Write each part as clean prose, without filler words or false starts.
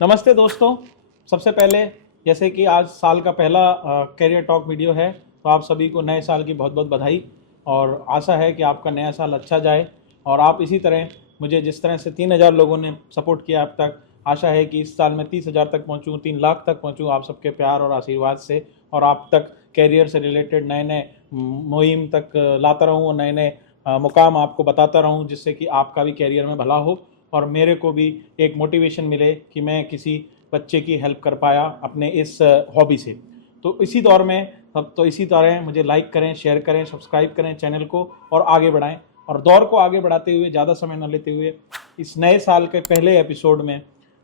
नमस्ते दोस्तों। सबसे पहले जैसे कि आज साल का पहला कैरियर टॉक वीडियो है, तो आप सभी को नए साल की बहुत बहुत बधाई। और आशा है कि आपका नया साल अच्छा जाए और आप इसी तरह मुझे जिस तरह से 3,000 लोगों ने सपोर्ट किया अब तक, आशा है कि इस साल मैं 30,000 तक पहुंचूं, 3 लाख तक पहुंचूं आप सबके प्यार और आशीर्वाद से। और आप तक कैरियर से रिलेटेड नए नए मुहिम तक लाता रहूं और नए नए मुकाम आपको बताता रहूं, जिससे कि आपका भी कैरियर में भला हो और मेरे को भी एक मोटिवेशन मिले कि मैं किसी बच्चे की हेल्प कर पाया अपने इस हॉबी से। तो इसी दौर में अब तो इसी तरह मुझे लाइक करें, शेयर करें, सब्सक्राइब करें चैनल को और आगे बढ़ाएं। और दौर को आगे बढ़ाते हुए, ज़्यादा समय न लेते हुए, इस नए साल के पहले एपिसोड में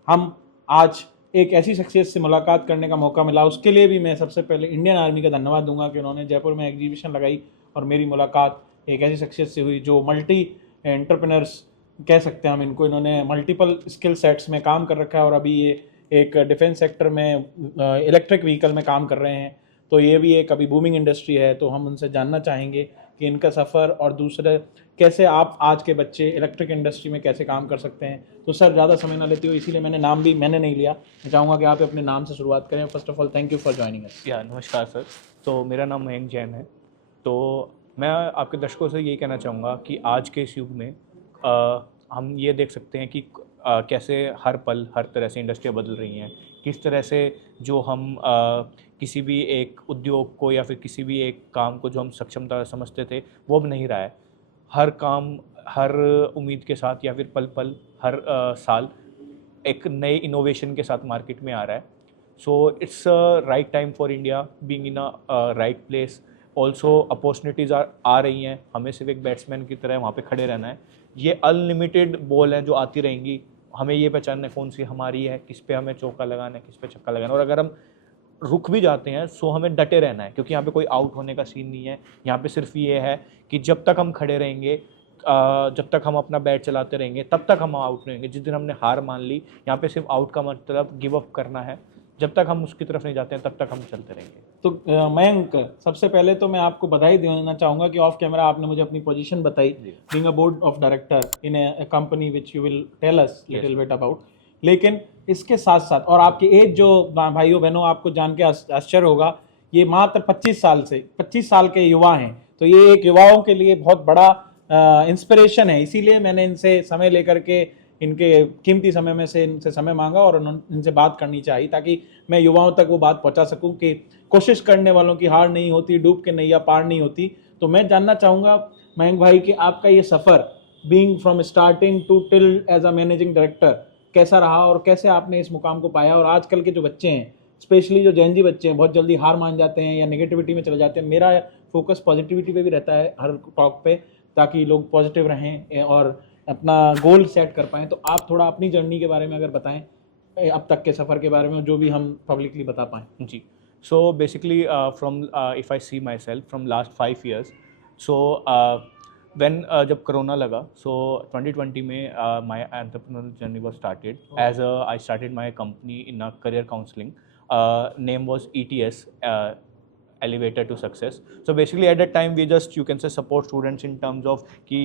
हम आज एक ऐसी शख्सियत से मुलाकात करने का मौका मिला। उसके लिए भी मैं सबसे पहले इंडियन आर्मी का धन्यवाद दूंगा कि उन्होंने जयपुर में एग्जीबिशन लगाई और मेरी मुलाकात एक ऐसी शख्सियत से हुई जो मल्टी एंटरप्रेनर्स कह सकते हैं हम इनको। इन्होंने मल्टीपल स्किल सेट्स में काम कर रखा है और अभी ये एक डिफेंस सेक्टर में इलेक्ट्रिक व्हीकल में काम कर रहे हैं। तो ये भी एक अभी बूमिंग इंडस्ट्री है। तो हम उनसे जानना चाहेंगे कि इनका सफ़र और दूसरे कैसे आप आज के बच्चे इलेक्ट्रिक इंडस्ट्री में कैसे काम कर सकते हैं। तो सर ज़्यादा समय ना लेते हो, इसीलिए नाम भी मैंने नहीं लिया। मैं चाहूँगा कि आप अपने नाम से शुरुआत करें। First of all thank you for joining us. नमस्कार सर। तो मेरा नाम मयंक जैन है। तो मैं आपके दर्शकों से यही कहना चाहूँगा कि आज के इस युग में हम ये देख सकते हैं कि कैसे हर पल हर तरह से इंडस्ट्रियाँ बदल रही हैं। किस तरह से जो हम किसी भी एक उद्योग को या फिर किसी भी एक काम को जो हम सक्षमता समझते थे वो अब नहीं रहा है। हर काम, हर उम्मीद के साथ या फिर पल पल हर साल एक नए इनोवेशन के साथ मार्केट में आ रहा है। So it's right time for India being in a right place. Also opportunities आ रही हैं, हमें सिर्फ एक बैट्समैन की तरह वहाँ पे खड़े रहना है। ये अनलिमिटेड बॉल हैं जो आती रहेंगी, हमें ये पहचानना है कौन सी हमारी है, किस पे हमें चौका लगाना है, किस पे छक्का लगाना है। और अगर हम रुक भी जाते हैं सो हमें डटे रहना है, क्योंकि यहाँ पे कोई आउट होने का सीन नहीं है। यहाँ पे सिर्फ ये है कि जब तक हम खड़े रहेंगे, जब तक हम अपना बैट चलाते रहेंगे, तब तक हम आउट नहीं होंगे। जिस दिन हमने हार मान ली, यहाँ पे सिर्फ आउट का मतलब गिव अप करना है। जब तक हम उसकी तरफ नहीं जाते हैं तब तक हम चलते रहेंगे। तो मयंक, सबसे पहले तो मैं आपको बधाई देना चाहूँगा कि ऑफ कैमरा आपने मुझे अपनी पोजीशन बताई, being a board of director in a company which you will tell us little bit about. लेकिन इसके साथ साथ और आपकी एज जो भाइयों बहनों आपको जान के आश्चर्य होगा, ये मात्र 25 साल के युवा हैं। तो ये एक युवाओं के लिए बहुत बड़ा इंस्पिरेशन है। इसीलिए मैंने इनसे समय लेकर के इनके कीमती समय में से इनसे समय मांगा और इनसे बात करनी चाहिए, ताकि मैं युवाओं तक वो बात पहुंचा सकूं कि कोशिश करने वालों की हार नहीं होती, डूब के नैया पार नहीं होती। तो मैं जानना चाहूँगा मयंक भाई कि आपका ये सफ़र being from starting to till as a managing director कैसा रहा और कैसे आपने इस मुकाम को पाया। और आजकल के जो बच्चे हैं, स्पेशली जो जेनजी बच्चे हैं, बहुत जल्दी हार मान जाते हैं या नेगेटिविटी में चले जाते हैं। मेरा फोकस पॉजिटिविटी पे भी रहता है हर टॉक पे, ताकि लोग पॉजिटिव रहें और अपना गोल सेट कर पाएँ। तो आप थोड़ा अपनी जर्नी के बारे में अगर बताएं, अब तक के सफ़र के बारे में, जो भी हम पब्लिकली बता पाएँ। जी। So basically from if I see myself from last 5 years। So when जब कोरोना लगा, सो 2020 में my entrepreneur journey was started as I started my company in a career counselling. Name was ETS, elevator to success. So basically at that time we just, you can say, support students in terms of ki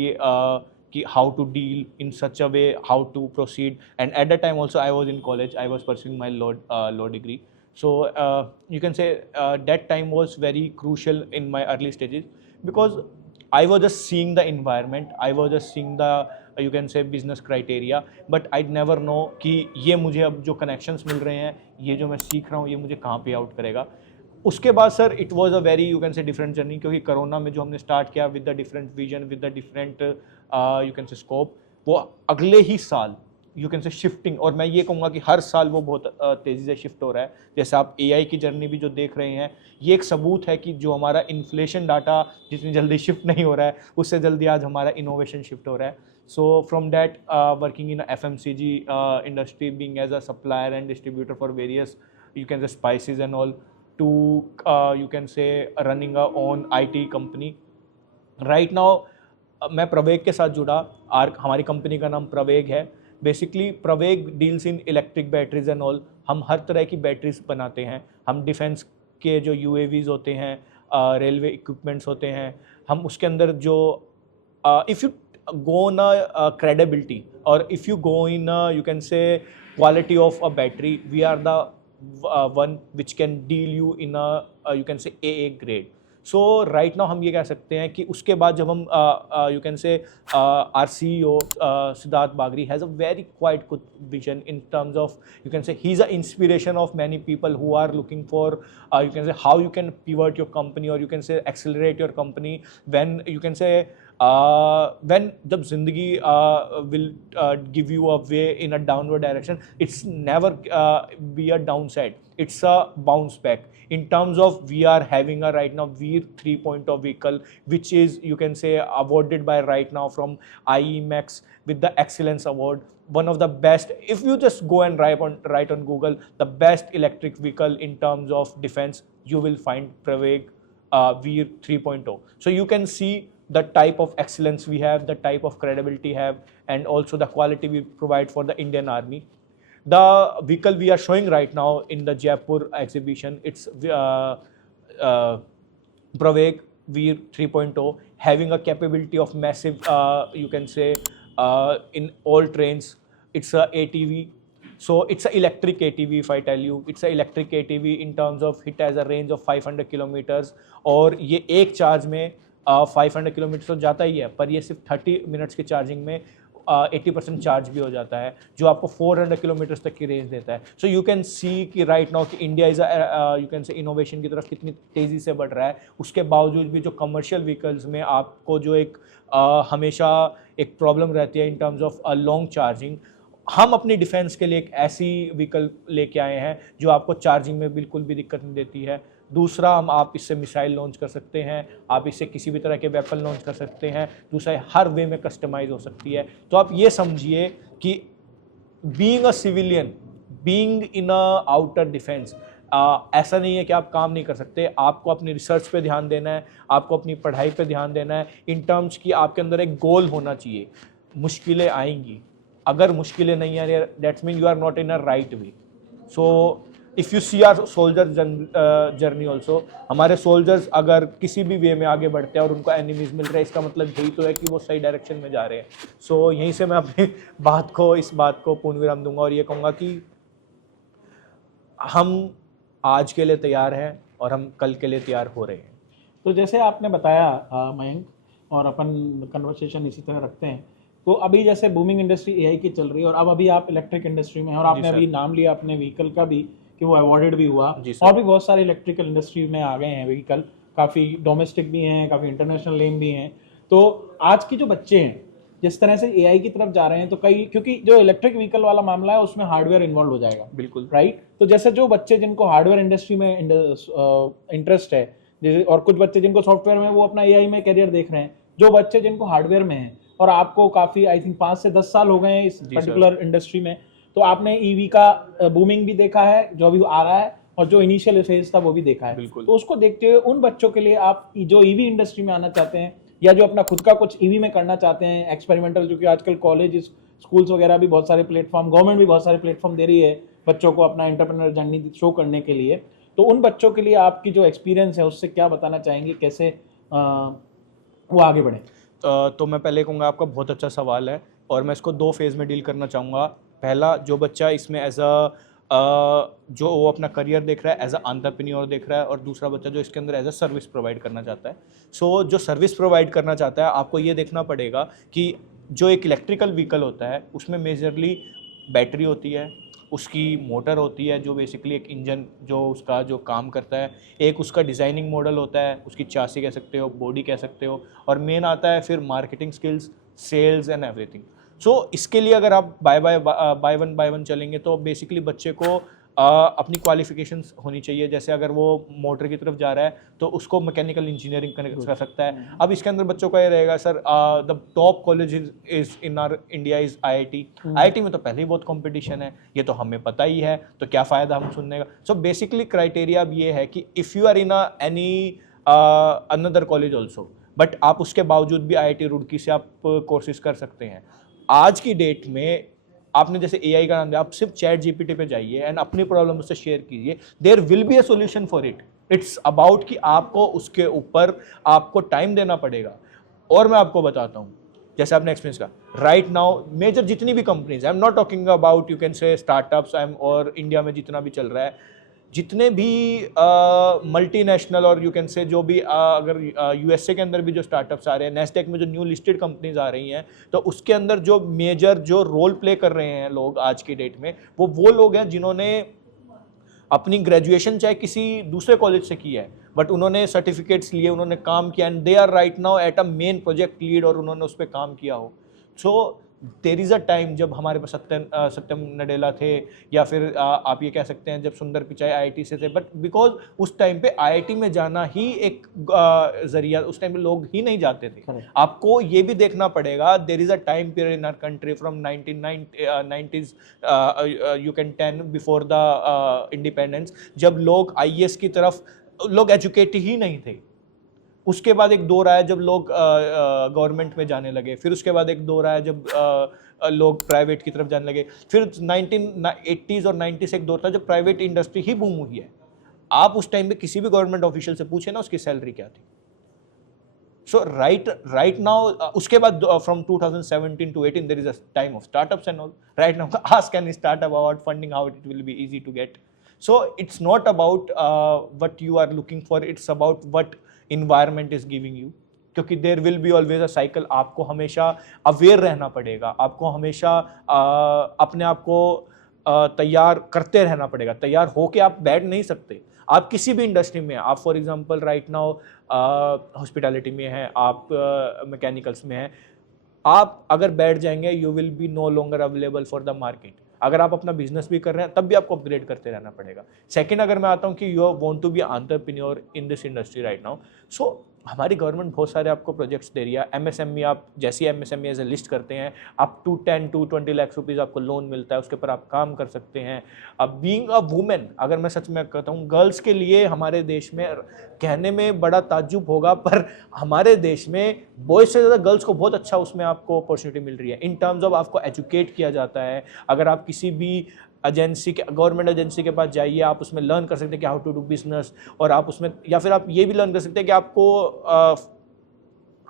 how to deal in such a way, how to proceed. And at that time also I was in college, I was pursuing my law degree. So you can say that time was very crucial in my early stages, because I was just seeing the environment, I was just seeing the you can say business criteria, but I'd never know कि ये मुझे अब जो connections मिल रहे हैं, ये जो मैं सीख रहा हूँ, ये मुझे कहाँ पे आउट करेगा। उसके बाद sir it was a very, you can से, डिफरेंट जर्नी, क्योंकि कोरोना में जो हमने स्टार्ट किया with the different vision, with the different you can से स्कोप, वो अगले ही साल यू कैन से शिफ्टिंग, और मैं ये कहूँगा कि हर साल वो बहुत तेज़ी से शिफ्ट हो रहा है। जैसे आप AI की जर्नी भी जो देख रहे हैं, ये एक सबूत है कि जो हमारा इन्फ्लेशन डाटा जितनी जल्दी शिफ्ट नहीं हो रहा है, उससे जल्दी आज हमारा इनोवेशन शिफ्ट हो रहा है। So from that working in FMCG industry, being as a supplier and distributor for various, you can say, spices and all, to you can say running our own IT company right now। मैं प्रवेग के साथ जुड़ा। हमारी company का नाम प्रवेग है। Basically Praveg deals in electric batteries and all. हम हर तरह की बैटरीज बनाते हैं। हम डिफेंस के जो UAVs होते हैं, रेलवे इक्विपमेंट्स होते हैं, हम उसके अंदर जो if you go in credibility, or if you go in you can say quality of a battery, we are the one which can deal you in a you can say AA grade. So right now हम ये कह सकते हैं कि उसके बाद जब हम you can say our CEO Siddharth Bagri has a very quite good vision in terms of you can say he is a inspiration of many people who are looking for you can say how you can pivot your company or you can say accelerate your company when you can say when जब जिंदगी will give you a way in a downward direction, it's never be a downside, it's a bounce back. In terms of we are having a right now Veer 3.0 vehicle which is you can say awarded by right now from IEMAX with the excellence award, one of the best. If you just go and write on Google the best electric vehicle in terms of defense, you will find Praveg Veer 3.0. So you can see the type of excellence we have, the type of credibility we have, and also the quality we provide for the Indian Army. The vehicle we are showing right now in the Jaipur exhibition, it's Praveg Veer 3.0, having a capability of massive you can say in all trains. It's a ATV, so it's an electric ATV. If I tell you, it's an electric ATV in terms of it has a range of 500 kilometers, और ये एक charge में 500 kilometre तो जाता ही है, पर ये सिर्फ 30 मिनट्स की चार्जिंग में 80% चार्ज भी हो जाता है, जो आपको 400 किलोमीटर्स तक की रेंज देता है. सो यू कैन सी कि राइट नाउ कि इंडिया इज़ यू कैन से इनोवेशन की तरफ कितनी तेज़ी से बढ़ रहा है. उसके बावजूद भी जो कमर्शियल व्हीकल्स में आपको जो एक हमेशा एक प्रॉब्लम रहती है in terms of long charging, हम अपनी डिफेंस के लिए एक ऐसी व्हीकल लेके आए हैं जो आपको चार्जिंग में बिल्कुल भी दिक्कत नहीं देती है. दूसरा, आप इससे मिसाइल लॉन्च कर सकते हैं, आप इससे किसी भी तरह के वेपन लॉन्च कर सकते हैं. दूसरा, हर वे में कस्टमाइज हो सकती है. तो आप ये समझिए कि being a civilian, being in a outer defence, ऐसा नहीं है कि आप काम नहीं कर सकते. आपको अपनी रिसर्च पे ध्यान देना है, आपको अपनी पढ़ाई पे ध्यान देना है, इन टर्म्स की आपके अंदर एक गोल होना चाहिए. मुश्किलें आएंगी, अगर मुश्किलें नहीं आ रही, that's mean you are not in a right way. So if you see our soldier journey also, हमारे सोल्जर्स अगर किसी भी वे में आगे बढ़ते हैं और उनको एनिमीज मिल रहे हैं, इसका मतलब यही तो है कि वो सही डायरेक्शन में जा रहे हैं. सो यहीं से मैं अपनी इस बात को पूर्ण विराम दूंगा और ये कहूँगा कि हम आज के लिए तैयार हैं और हम कल के लिए तैयार हो रहे हैं. तो जैसे आपने बताया मयंक, और अपन कन्वर्सेशन इसी तरह रखते हैं, तो अभी जैसे बूमिंग इंडस्ट्री एआई की चल रही है और अब अभी आप इलेक्ट्रिक इंडस्ट्री में हैं, और आपने अभी नाम लिया अपने व्हीकल का भी कि वो अवॉर्डेड भी हुआ, और भी बहुत सारे इलेक्ट्रिकल इंडस्ट्री में आ गए हैं व्हीकल, काफ़ी डोमेस्टिक भी हैं, काफ़ी इंटरनेशनल नेम भी हैं. तो आज के जो बच्चे हैं जिस तरह से एआई की तरफ जा रहे हैं, तो कई, क्योंकि जो इलेक्ट्रिक व्हीकल वाला मामला है उसमें हार्डवेयर इन्वॉल्व हो जाएगा, बिल्कुल राइट. तो जैसे जो बच्चे जिनको हार्डवेयर इंडस्ट्री में इंटरेस्ट है, और कुछ बच्चे जिनको सॉफ्टवेयर में, वो अपना एआई में करियर देख रहे हैं. जो बच्चे जिनको हार्डवेयर में है, और आपको काफ़ी आई थिंक 5 से 10 साल हो गए हैं इस पर्टिकुलर इंडस्ट्री में, तो आपने ईवी का बूमिंग भी देखा है जो अभी आ रहा है, और जो इनिशियल फेज था वो भी देखा है. तो उसको देखते हुए उन बच्चों के लिए आप जो ईवी इंडस्ट्री में आना चाहते हैं, या जो अपना खुद का कुछ ईवी में करना चाहते हैं एक्सपेरिमेंटल, जो कि आजकल कॉलेज स्कूल्स वगैरह भी बहुत सारे प्लेटफॉर्म, गवर्नमेंट भी बहुत सारे प्लेटफॉर्म दे रही है बच्चों को अपना एंटरप्रेन्योर जर्नी शो करने के लिए, तो उन बच्चों के लिए आपकी जो एक्सपीरियंस है उससे क्या बताना चाहेंगे, कैसे वो आगे बढ़े? तो मैं पहले कहूँगा, आपका बहुत अच्छा सवाल है और मैं इसको 2 फेज़ में डील करना चाहूँगा. पहला, जो बच्चा इसमें एज जो वो अपना करियर देख रहा है, एज अ एंटरप्रेन्योर देख रहा है, और दूसरा बच्चा जो इसके अंदर एज अ सर्विस प्रोवाइड करना चाहता है. सो जो सर्विस प्रोवाइड करना चाहता है, आपको ये देखना पड़ेगा कि जो एक इलेक्ट्रिकल व्हीकल होता है उसमें मेजरली बैटरी होती है, उसकी मोटर होती है जो बेसिकली एक इंजन जो उसका जो काम करता है, एक उसका डिज़ाइनिंग मॉडल होता है, उसकी चासी कह सकते हो, बॉडी कह सकते हो, और मेन आता है फिर marketing skills, sales and everything. So इसके लिए अगर आप बाय वन चलेंगे तो बेसिकली बच्चे को अपनी क्वालिफिकेशंस होनी चाहिए. जैसे अगर वो मोटर की तरफ जा रहा है तो उसको मैकेनिकल इंजीनियरिंग कर सकता है. अब इसके अंदर बच्चों का ये रहेगा, sir the top college is in R India is IIT. IIT में तो पहले ही बहुत कंपटीशन है, ये तो हमें पता ही है, तो क्या फ़ायदा हम सुनने का. सो बेसिकली क्राइटेरिया अब ये है कि if you are in any another college also, but आप उसके बावजूद भी IIT रुड़की से आप कोर्सेज कर सकते हैं. आज की डेट में आपने जैसे AI का नाम दिया, आप सिर्फ ChatGPT पे जाइए एंड अपनी प्रॉब्लम उससे शेयर कीजिए, there will be a solution for it. It's about कि आपको उसके ऊपर आपको टाइम देना पड़ेगा. और मैं आपको बताता हूँ, जैसे आपने एक्सपीरियंस कहा, राइट नाउ मेजर जितनी भी companies, I am not talking about you can से स्टार्टअप्स, आई एम, और इंडिया में जितना भी चल रहा है, जितने भी मल्टीनेशनल और यू कैन से जो भी अगर यूएसए के अंदर भी जो स्टार्टअप्स आ रहे हैं, नेस्डेक में जो न्यू लिस्टेड कंपनीज आ रही हैं, तो उसके अंदर जो मेजर जो रोल प्ले कर रहे हैं लोग आज की डेट में, वो लोग हैं जिन्होंने अपनी ग्रेजुएशन चाहे किसी दूसरे कॉलेज से की है, बट उन्होंने सर्टिफिकेट्स लिए, उन्होंने काम किया, and they are right now at a main project lead, और उन्होंने उस पर काम किया हो. सो देर इज़ अ टाइम जब हमारे पास सत्यम नडेला थे, या फिर आप ये कह सकते हैं जब सुंदर पिचाई आईआईटी से थे, बट बिकॉज उस टाइम पे आईआईटी में जाना ही एक जरिया, उस टाइम पे लोग ही नहीं जाते थे. आपको ये भी देखना पड़ेगा, there is a time period in our country from 1990s you can 10 before the independence, जब लोग आईएएस की तरफ लोग एजुकेट ही नहीं थे. उसके बाद एक दौर आया जब लोग गवर्नमेंट में जाने लगे, फिर उसके बाद एक दौर आया जब लोग प्राइवेट की तरफ जाने लगे, फिर 1980s और 90s एक दौर था जब प्राइवेट इंडस्ट्री ही बूम हुई है. आप उस टाइम में किसी भी गवर्नमेंट ऑफिशियल से पूछे ना उसकी सैलरी क्या थी. सो राइट नाउ उसके बाद from 2017 to 18 there is a time of startups and all. Right now ask any startup about funding, how it will be easy to get. So it's not about what you are looking for, it's about what environment is giving you. क्योंकि there will be always a cycle. आपको हमेशा aware रहना पड़ेगा, आपको हमेशा अपने आप को तैयार करते रहना पड़ेगा. तैयार होके आप बैठ नहीं सकते. आप किसी भी इंडस्ट्री में, आप for example right now hospitality में हैं, आप मैकेनिकल्स में हैं, आप अगर बैठ जाएंगे you will be no longer available for the market. अगर आप अपना बिजनेस भी कर रहे हैं तब भी आपको अपग्रेड करते रहना पड़ेगा. सेकंड, अगर मैं आता हूँ कि you want to be entrepreneur in this industry right now, so हमारी गवर्नमेंट बहुत सारे आपको प्रोजेक्ट्स दे रही है. एमएसएमई, आप जैसी एमएसएमई एज ए लिस्ट करते हैं, up to 10 to 20 lakh rupees आपको लोन मिलता है, उसके ऊपर आप काम कर सकते हैं. अब बीइंग अ वुमेन, अगर मैं सच में कहता हूँ, गर्ल्स के लिए हमारे देश में, कहने में बड़ा ताज्जुब होगा, पर हमारे देश में बॉयज़ से ज़्यादा गर्ल्स को बहुत अच्छा उसमें आपको अपॉर्चुनिटी मिल रही है. इन टर्म्स ऑफ आपको एजुकेट किया जाता है. अगर आप किसी भी एजेंसी के, गवर्नमेंट एजेंसी के पास जाइए, आप उसमें लर्न कर सकते हैं कि हाउ टू डू बिजनेस, और आप उसमें, या फिर आप ये भी लर्न कर सकते हैं कि आपको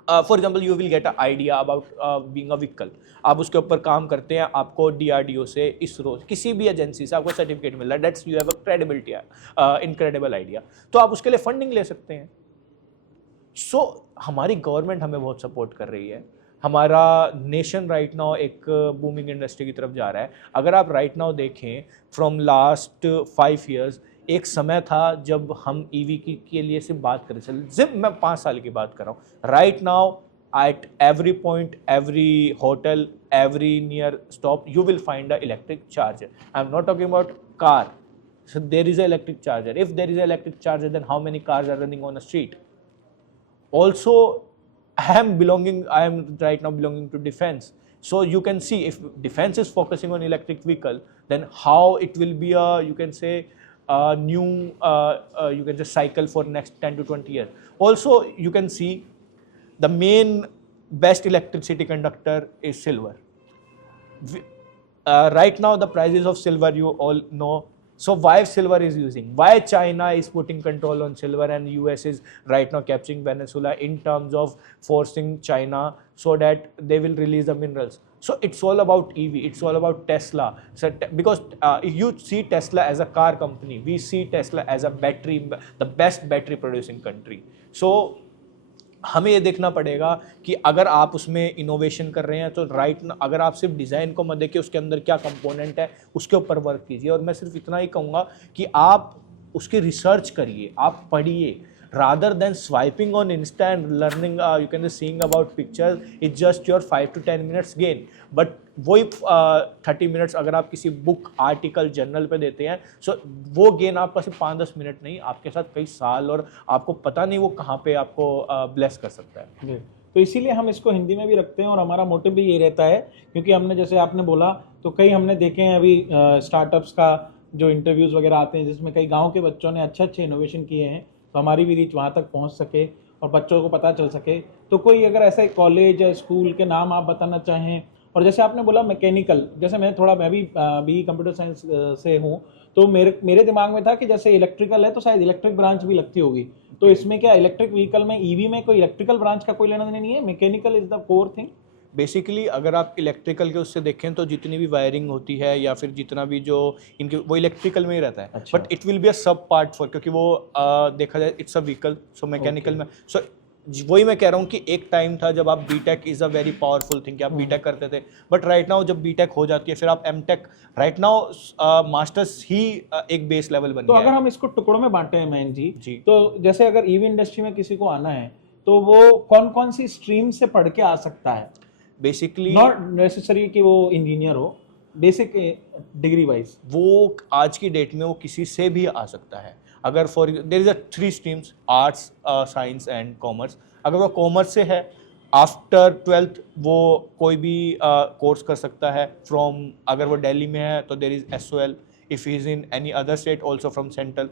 for example you will get a idea about being a vehicle. आप उसके ऊपर काम करते हैं, आपको डीआरडीओ से, इसरो, किसी भी एजेंसी से आपको सर्टिफिकेट मिल रहा है, that's you have a credibility, incredible idea, तो आप उसके लिए फंडिंग ले सकते हैं. सो हमारी गवर्नमेंट हमें बहुत सपोर्ट कर रही है. हमारा नेशन राइट नाउ एक बूमिंग इंडस्ट्री की तरफ जा रहा है. अगर आप राइट नाउ देखें, फ्रॉम लास्ट 5 years, एक समय था जब हम ईवी के लिए सिर्फ बात कर रहे थे. सिर्फ मैं 5 साल की बात कर रहा हूँ. Right now at every point, every hotel, every near stop, you will find a electric charger. I'm not talking about car. So there is an electric charger. If there is an electric charger, then how many cars are running on a street? Also, I am right now belonging to defense. So you can see, if defense is focusing on electric vehicle, then how it will be a, you can say, a new you can say cycle for next 10 to 20 years. Also, you can see the main best electricity conductor is silver. Right now the prices of silver you all know. So why silver is using? Why China is putting control on silver, and US is right now capturing Venezuela in terms of forcing China so that they will release the minerals. So it's all about EV. It's all about Tesla. So because you see Tesla as a car company, we see Tesla as a battery, the best battery producing country. So हमें ये देखना पड़ेगा कि अगर आप उसमें innovation कर रहे हैं तो राइट, अगर आप सिर्फ डिज़ाइन को मत देखिए, उसके अंदर क्या कंपोनेंट है उसके ऊपर वर्क कीजिए. और मैं सिर्फ इतना ही कहूँगा कि आप उसकी रिसर्च करिए, आप पढ़िए, rather than swiping on Insta and learning, you can just seeing about pictures, it's just your 5 to 10 minutes gain. But वही 30 minutes अगर आप किसी बुक, आर्टिकल, जर्नल पे देते हैं, सो वो गेन आपका सिर्फ 5-10 मिनट नहीं, आपके साथ कई साल, और आपको पता नहीं वो कहाँ पे आपको ब्लेस कर सकता है. तो इसीलिए हम इसको हिंदी में भी रखते हैं, और हमारा मोटिव भी ये रहता है, क्योंकि हमने, जैसे आपने बोला, तो कई हमने देखे हैं अभी स्टार्टअप्स का जो इंटरव्यूज़ वगैरह आते हैं, जिसमें कई गाँव के बच्चों ने अच्छे इनोवेशन किए हैं, तो हमारी भी रीच वहाँ तक पहुँच सके और बच्चों को पता चल सके. तो कोई अगर ऐसे कॉलेज या स्कूल के नाम आप बताना चाहें, और जैसे आपने बोला मैकेनिकल, जैसे मैं भी BE कंप्यूटर साइंस से हूँ, तो मेरे दिमाग में था कि जैसे इलेक्ट्रिकल है तो शायद इलेक्ट्रिक ब्रांच भी लगती होगी. तो इसमें क्या इलेक्ट्रिक व्हीकल में, EV में कोई इलेक्ट्रिकल ब्रांच का कोई लेना देना नहीं है? Mechanical is the core thing. Basically अगर आप इलेक्ट्रिकल के उससे देखें तो जितनी भी वायरिंग होती है या फिर जितना भी जो इनके वो इलेक्ट्रिकल में ही रहता है, अच्छा। बट इट विल बी अ सब पार्ट फॉर, क्योंकि वो देखा जाए it's a vehicle, so mechanical में। सो वही मैं कह रहा हूँ कि एक टाइम था जब आप BTech is a very powerful thing कि आप बीटेक करते थे, बट राइट नाउ जब बीटेक हो जाती है फिर आप एमटेक, राइट नाउ मास्टर्स ही एक बेस लेवल बन तो गया अगर है। हम इसको टुकड़ों में बांटे हैं मयंक जी, जी। तो जैसे अगर ईवी इंडस्ट्री में किसी को आना है तो वो कौन कौन सी स्ट्रीम से पढ़ के आ सकता है? बेसिकली नॉट नेसेसरी कि वो इंजीनियर हो, बेसिक डिग्री वाइज। वो आज की डेट में वो किसी से भी आ सकता है। अगर for their is a 3 streams, arts, science and commerce. अगर वो कॉमर्स से है, आफ्टर 12th वो कोई भी कोर्स कर सकता है फ्रॉम, अगर वो दिल्ली में है तो there is SOL, if he is in any other state also from central.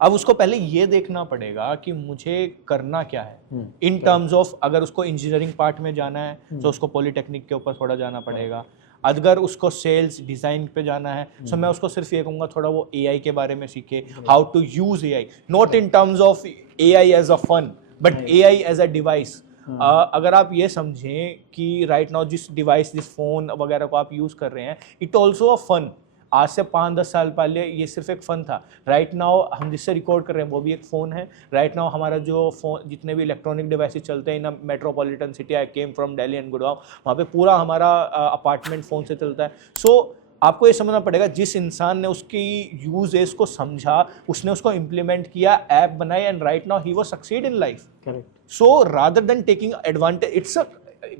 अब उसको पहले ये देखना पड़ेगा कि मुझे करना क्या है इन टर्म्स ऑफ, अगर उसको इंजीनियरिंग पार्ट में जाना है तो उसको पॉलिटेक्निक के ऊपर थोड़ा जाना पड़ेगा। अगर उसको सेल्स डिज़ाइन पे जाना है सो मैं उसको सिर्फ ये कहूँगा थोड़ा वो AI के बारे में सीखे, how to use AI, not in terms of AI as a fun but AI as a device. अगर आप ये समझें कि राइट नाउ जिस डिवाइस, जिस फ़ोन वगैरह को आप यूज़ कर रहे हैं, इट ऑल्सो अ फन। आज से 5-10 साल पहले ये सिर्फ एक फ़न था। राइट नाउ हम जिससे रिकॉर्ड कर रहे हैं वो भी एक फ़ोन है। राइट नाउ हमारा जो फ़ोन, जितने भी इलेक्ट्रॉनिक डिवाइसेस चलते हैं in metropolitan city, I came from Delhi and Gurgaon, वहाँ पे पूरा हमारा अपार्टमेंट फ़ोन से चलता है। सो आपको ये समझना पड़ेगा, जिस इंसान ने उसकी यूजेस को समझा, उसने उसको इम्प्लीमेंट किया, ऐप बनाई, and right now he was succeed in life. Correct. So rather than taking advantage, it's a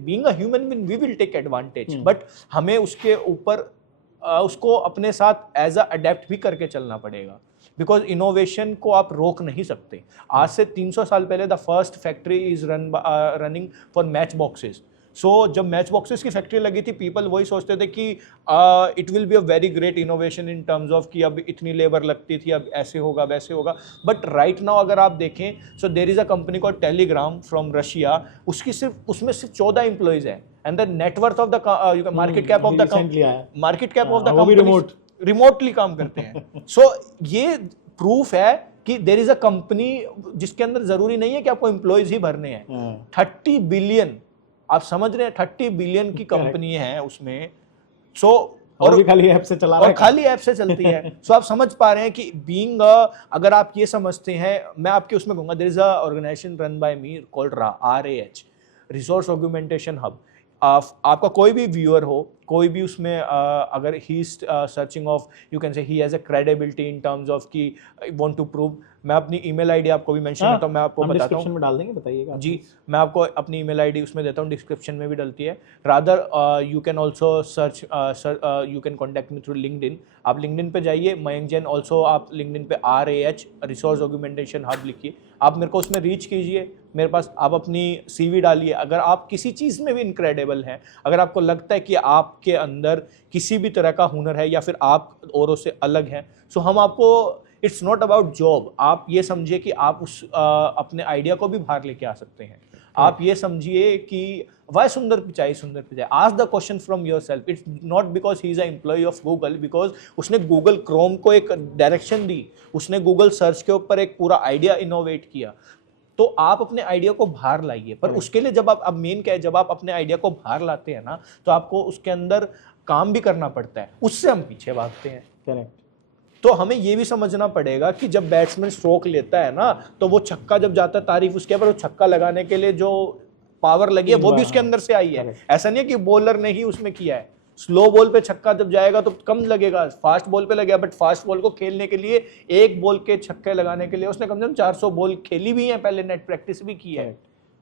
being a human being we will take advantage, but हमें उसके ऊपर उसको अपने साथ एज अ अडेप्ट भी करके चलना पड़ेगा, बिकॉज इनोवेशन को आप रोक नहीं सकते। आज से 300 साल पहले the first factory is running for match boxes. So जब मैच बॉक्सेस की फैक्ट्री लगी थी, पीपल वही सोचते थे कि it will be a very great innovation in terms of कि अब इतनी लेबर लगती थी, अब ऐसे होगा वैसे होगा। बट राइट नाउ अगर आप देखें, so there is a company called Telegram from Russia, उसमें सिर्फ 14 एम्प्लॉइज हैं, and the net worth of the market cap of the market cap of the company remotely काम करते हैं। सो ये प्रूफ है कि देर इज अ कंपनी जिसके अंदर जरूरी नहीं है कि आपको एम्प्लॉइज ही भरने हैं। 30 बिलियन, आप समझ रहे हैं, 30 बिलियन की कंपनी है उसमें। सो और भी खाली ऐप से चला रहा है, और खाली ऐप से चलती है। सो आप समझ पा रहे हैं कि बीइंग, अगर आप ये समझते हैं, मैं आपके उसमें कहूंगा there is a organization run by me called RAH, resource augmentation hub. आपका कोई भी व्यूअर हो, कोई भी उसमें अगर he is searching of, you can say he has a credibility in terms of कि वांट टू प्रूव। मैं अपनी ईमेल आईडी आपको भी मेंशन करता हूं, मैं आपको बताता हूं, डिस्क्रिप्शन में डाल देंगे, बताइएगा जी। मैं आपको अपनी ईमेल आईडी उसमें देता हूँ, डिस्क्रिप्शन में भी डलती है। Rather you can also search, you can contact me through LinkedIn. आप लिंक्डइन पे जाइए, मयंक जैन, ऑल्सो आप लिंक्डइन पे RAH रिसोर्स ऑग्यूमेंटेशन हब लिखिए, आप मेरे को उसमें रीच कीजिए, मेरे पास आप अपनी CV डालिए। अगर आप किसी चीज़ में भी इनक्रेडिबल हैं, अगर आपको लगता है कि आपके अंदर किसी भी तरह का हुनर है या फिर आप औरों से अलग हैं, सो हम आपको, इट्स नॉट अबाउट जॉब, आप ये समझिए कि आप उस अपने आइडिया को भी बाहर लेके आ सकते हैं। आप ये समझिए कि Y Sundar Pichai Sundar Pichai, ask the question from your self. It's not because he is a employ of Google, because उसने गूगल क्रोम को एक डायरेक्शन दी, उसने गूगल सर्च के ऊपर एक पूरा आइडिया इनोवेट किया। तो आप अपने आइडिया को बाहर लाइए, पर उसके लिए जब आप, अब मेन क्या है, जब आप अपने आइडिया को बाहर लाते हैं ना, तो आपको उसके अंदर काम भी करना पड़ता है, उससे हम पीछे भागते हैं। करेक्ट। तो हमें ये भी समझना पड़ेगा कि जब बैट्समैन स्ट्रोक लेता है ना, तो वो छक्का जब जाता है, तारीफ उसके, पर वो छक्का लगाने के लिए जो पावर लगी है वो भी उसके अंदर से आई है। ऐसा नहीं है कि बॉलर ने ही उसमें किया है। स्लो बॉल पे छक्का जब जाएगा तो कम लगेगा, फास्ट बॉल पे लगेगा, बट फास्ट बॉल को खेलने के लिए, एक बॉल के छक्के लगाने के लिए उसने कम से कम 400 बॉल खेली भी है, पहले नेट प्रैक्टिस भी की है,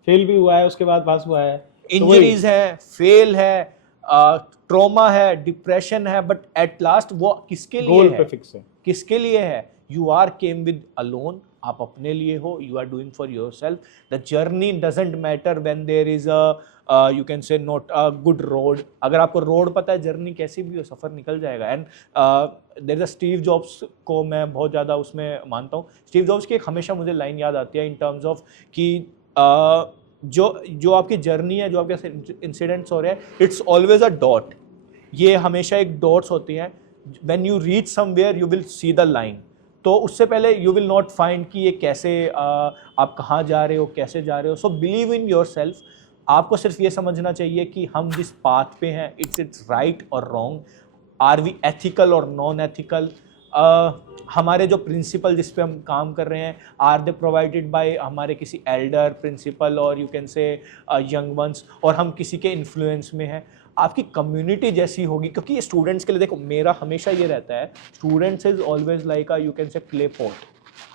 फेल भी हुआ है, उसके बाद पास हुआ है, इंजरीज है, फेल है, ट्रॉमा है, डिप्रेशन है, बट एट लास्ट वो किसके लिए है? फिक्स है। किसके लिए है? You are came with alone, आप अपने लिए हो, you are doing for your self. The journey doesn't matter when there is a you can say not a good road. अगर आपको रोड पता है, जर्नी कैसी भी हो, सफ़र निकल जाएगा। And there is a Steve Jobs को मैं बहुत ज़्यादा उसमें मानता हूँ। स्टीव जॉब्स की एक हमेशा मुझे लाइन याद आती है इन टर्म्स ऑफ कि जो आपकी जर्नी है, जो आपके इंसिडेंट्स हो रहे हैं, इट्स ऑलवेज अ डॉट। ये हमेशा एक डॉट्स होती हैं। When you reach somewhere you will see the line. तो उससे पहले यू विल नॉट फाइंड कि ये कैसे आप कहाँ जा रहे हो, कैसे जा रहे हो। So believe in your self. आपको सिर्फ ये समझना चाहिए कि हम जिस पाथ पे हैं इट्स राइट और रॉन्ग, आर वी एथिकल और नॉन एथिकल, हमारे जो प्रिंसिपल जिस पे हम काम कर रहे हैं आर दे प्रोवाइडेड बाय हमारे किसी एल्डर प्रिंसिपल और यू कैन से यंग वंस, और हम किसी के इन्फ्लुएंस में हैं। आपकी कम्युनिटी जैसी होगी, क्योंकि ये स्टूडेंट्स के लिए देखो मेरा हमेशा ये रहता है, students is always like a you can say clay pot.